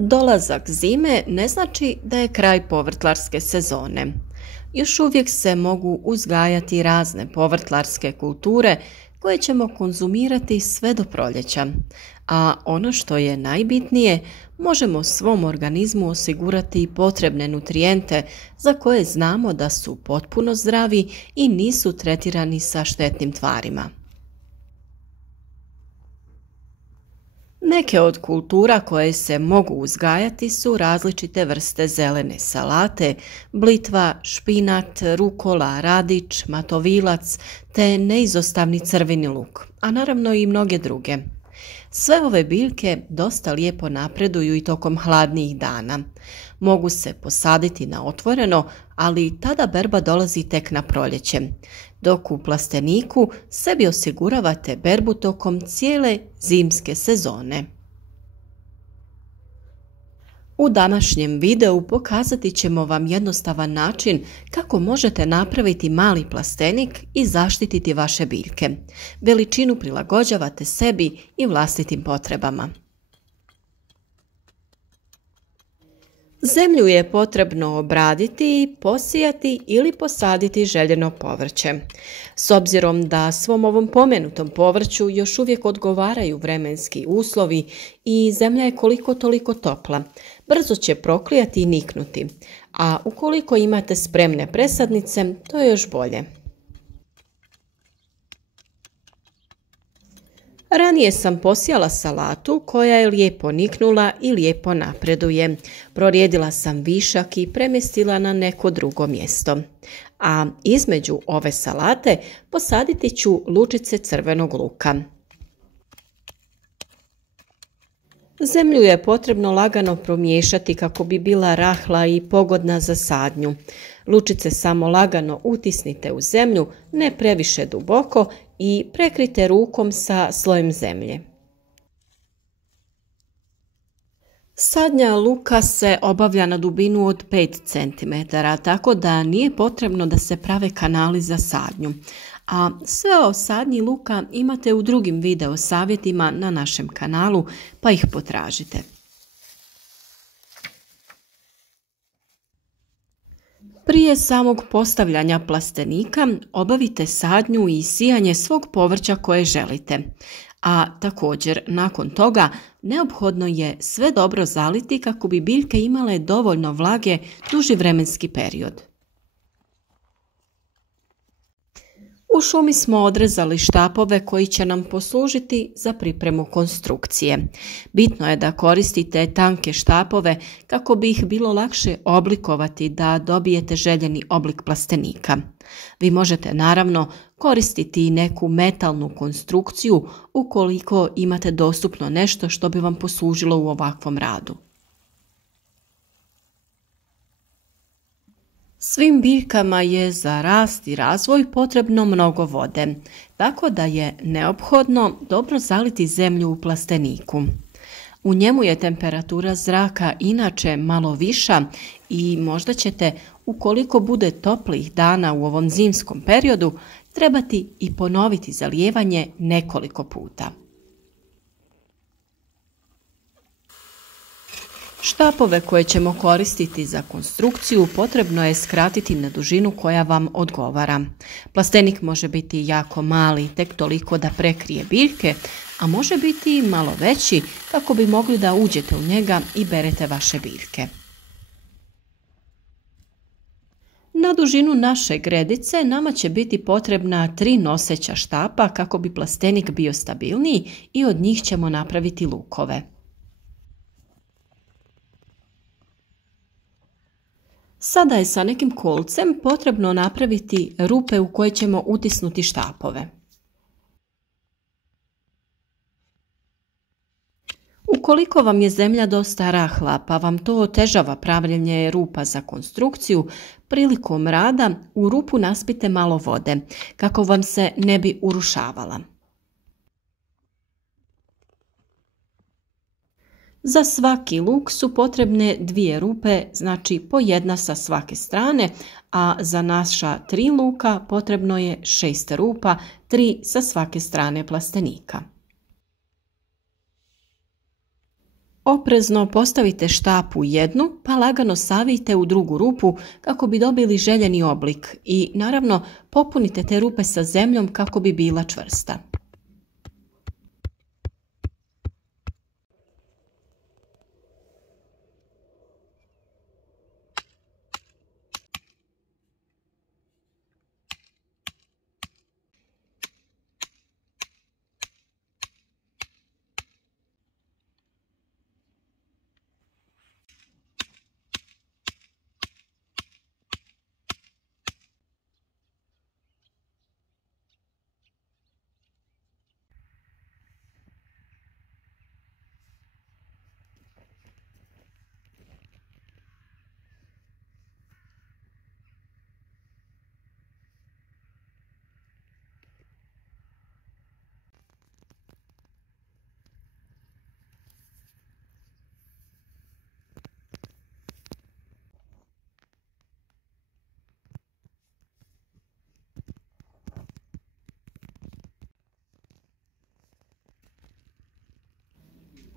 Dolazak zime ne znači da je kraj povrtlarske sezone. Još uvijek se mogu uzgajati razne povrtlarske kulture koje ćemo konzumirati sve do proljeća. A ono što je najbitnije, možemo svom organizmu osigurati potrebne nutrijente za koje znamo da su potpuno zdravi i nisu tretirani sa štetnim tvarima. Neke od kultura koje se mogu uzgajati su različite vrste zelene salate, blitva, špinat, rukola, radič, matovilac te neizostavni crveni luk, a naravno i mnoge druge. Sve ove biljke dosta lijepo napreduju i tokom hladnijih dana. Mogu se posaditi na otvoreno, ali tada berba dolazi tek na proljeće, dok u plasteniku sebi osiguravate berbu tokom cijele zimske sezone. U današnjem videu pokazati ćemo vam jednostavan način kako možete napraviti mali plastenik i zaštititi vaše biljke. Veličinu prilagođavate sebi i vlastitim potrebama. Zemlju je potrebno obraditi, posijati ili posaditi željeno povrće. S obzirom da svom ovom pomenutom povrću još uvijek odgovaraju vremenski uslovi i zemlja je koliko toliko topla, brzo će proklijati i niknuti, a ukoliko imate spremne presadnice, to je još bolje. Ranije sam posijala salatu koja je lijepo niknula i lijepo napreduje. Prorijedila sam višak i premjestila na neko drugo mjesto. A između ove salate posaditi ću lučice crvenog luka. Zemlju je potrebno lagano promiješati kako bi bila rahla i pogodna za sadnju. Lučice samo lagano utisnite u zemlju, ne previše duboko i prekrite rukom sa slojem zemlje. Sadnja luka se obavlja na dubinu od 5 cm, tako da nije potrebno da se prave kanali za sadnju. A sve o sadnji luka imate u drugim video savjetima na našem kanalu, pa ih potražite. Prije samog postavljanja plastenika obavite sadnju i sijanje svog povrća koje želite. A također, nakon toga, neophodno je sve dobro zaliti kako bi biljke imale dovoljno vlage duži vremenski period. U šumi smo odrezali štapove koji će nam poslužiti za pripremu konstrukcije. Bitno je da koristite tanke štapove kako bi ih bilo lakše oblikovati da dobijete željeni oblik plastenika. Vi možete naravno koristiti i neku metalnu konstrukciju ukoliko imate dostupno nešto što bi vam poslužilo u ovakvom radu. Svim biljkama je za rast i razvoj potrebno mnogo vode, tako da je neophodno dobro zaliti zemlju u plasteniku. U njemu je temperatura zraka inače malo viša i možda ćete, ukoliko bude toplih dana u ovom zimskom periodu, trebati i ponoviti zalijevanje nekoliko puta. Štapove koje ćemo koristiti za konstrukciju potrebno je skratiti na dužinu koja vam odgovara. Plastenik može biti jako mali, tek toliko da prekrije biljke, a može biti i malo veći kako bi mogli da uđete u njega i berete vaše biljke. Na dužinu naše gredice nama će biti potrebna 3 noseća štapa kako bi plastenik bio stabilniji i od njih ćemo napraviti lukove. Sada je sa nekim kolcem potrebno napraviti rupe u koje ćemo utisnuti štapove. Ukoliko vam je zemlja dosta rahla pa vam to otežava pravljenje rupa za konstrukciju, prilikom rada u rupu naspite malo vode kako vam se ne bi urušavala. Za svaki luk su potrebne 2 rupe, znači po jedna sa svake strane, a za naša 3 luka potrebno je 6 rupa, 3 sa svake strane plastenika. Oprezno postavite štap u jednu, pa lagano savijte u drugu rupu kako bi dobili željeni oblik i naravno popunite te rupe sa zemljom kako bi bila čvrsta.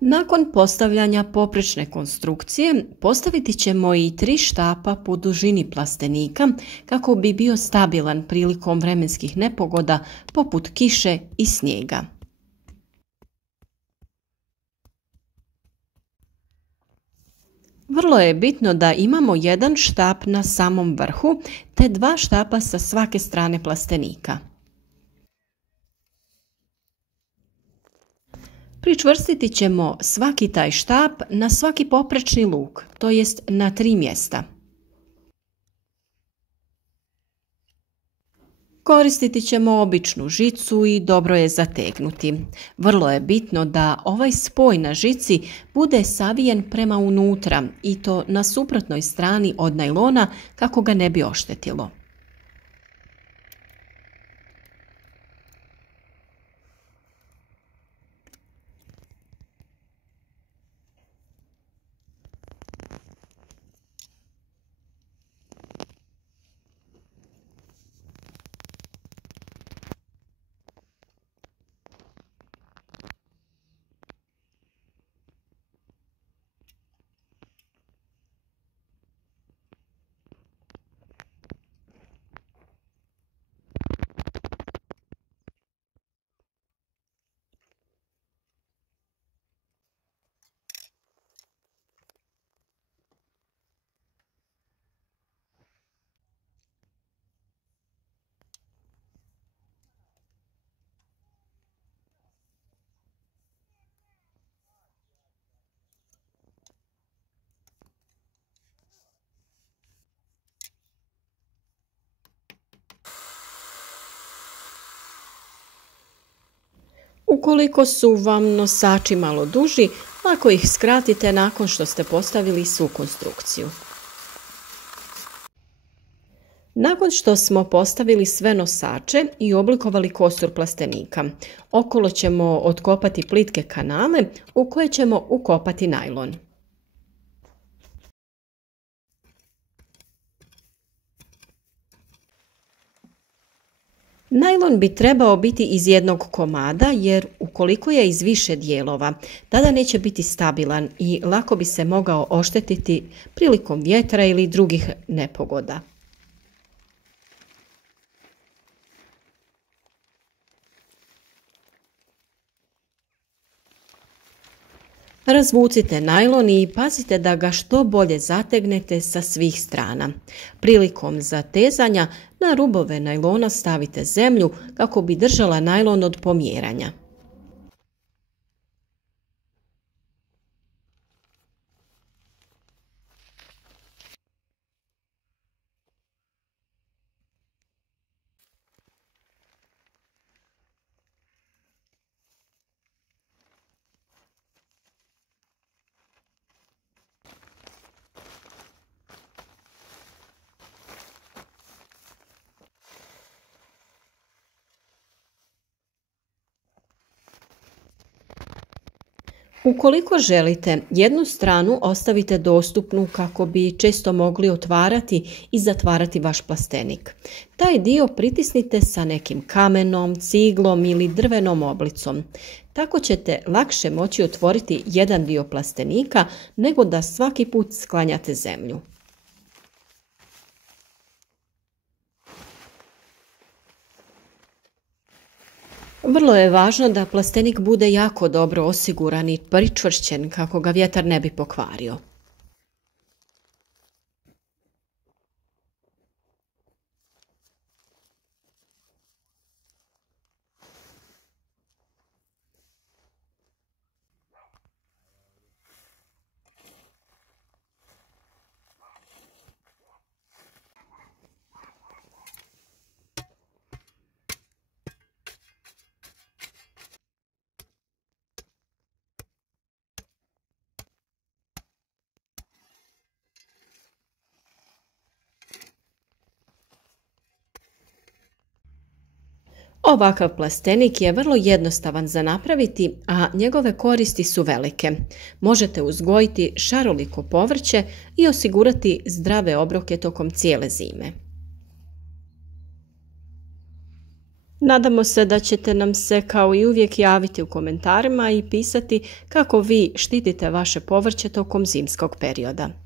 Nakon postavljanja poprečne konstrukcije, postaviti ćemo i 3 štapa po dužini plastenika kako bi bio stabilan prilikom vremenskih nepogoda poput kiše i snijega. Vrlo je bitno da imamo jedan štap na samom vrhu te 2 štapa sa svake strane plastenika. Pričvrstiti ćemo svaki taj štap na svaki poprečni luk, to jest na 3 mjesta. Koristiti ćemo običnu žicu i dobro je zategnuti. Vrlo je bitno da ovaj spoj na žici bude savijen prema unutra i to na suprotnoj strani od najlona kako ga ne bi oštetilo. Ukoliko su vam nosači malo duži, lako ih skratite nakon što ste postavili svu konstrukciju. Nakon što smo postavili sve nosače i oblikovali kostur plastenika, okolo ćemo otkopati plitke kanale u koje ćemo ukopati najlon. Najlon bi trebao biti iz jednog komada jer ukoliko je iz više dijelova, tada neće biti stabilan i lako bi se mogao oštetiti prilikom vjetra ili drugih nepogoda. Razvucite najlon i pazite da ga što bolje zategnete sa svih strana. Prilikom zatezanja na rubove najlona stavite zemlju kako bi držala najlon od pomjeranja. Ukoliko želite, jednu stranu ostavite dostupnu kako bi često mogli otvarati i zatvarati vaš plastenik. Taj dio pritisnite sa nekim kamenom, ciglom ili drvenom oblicom. Tako ćete lakše moći otvoriti jedan dio plastenika nego da svaki put sklanjate zemlju. Vrlo je važno da plastenik bude jako dobro osiguran i pričvršćen kako ga vjetar ne bi pokvario. Ovakav plastenik je vrlo jednostavan za napraviti, a njegove koristi su velike. Možete uzgojiti šaroliko povrće i osigurati zdrave obroke tokom cijele zime. Nadamo se da ćete nam se kao i uvijek javiti u komentarima i pisati kako vi štitite vaše povrće tokom zimskog perioda.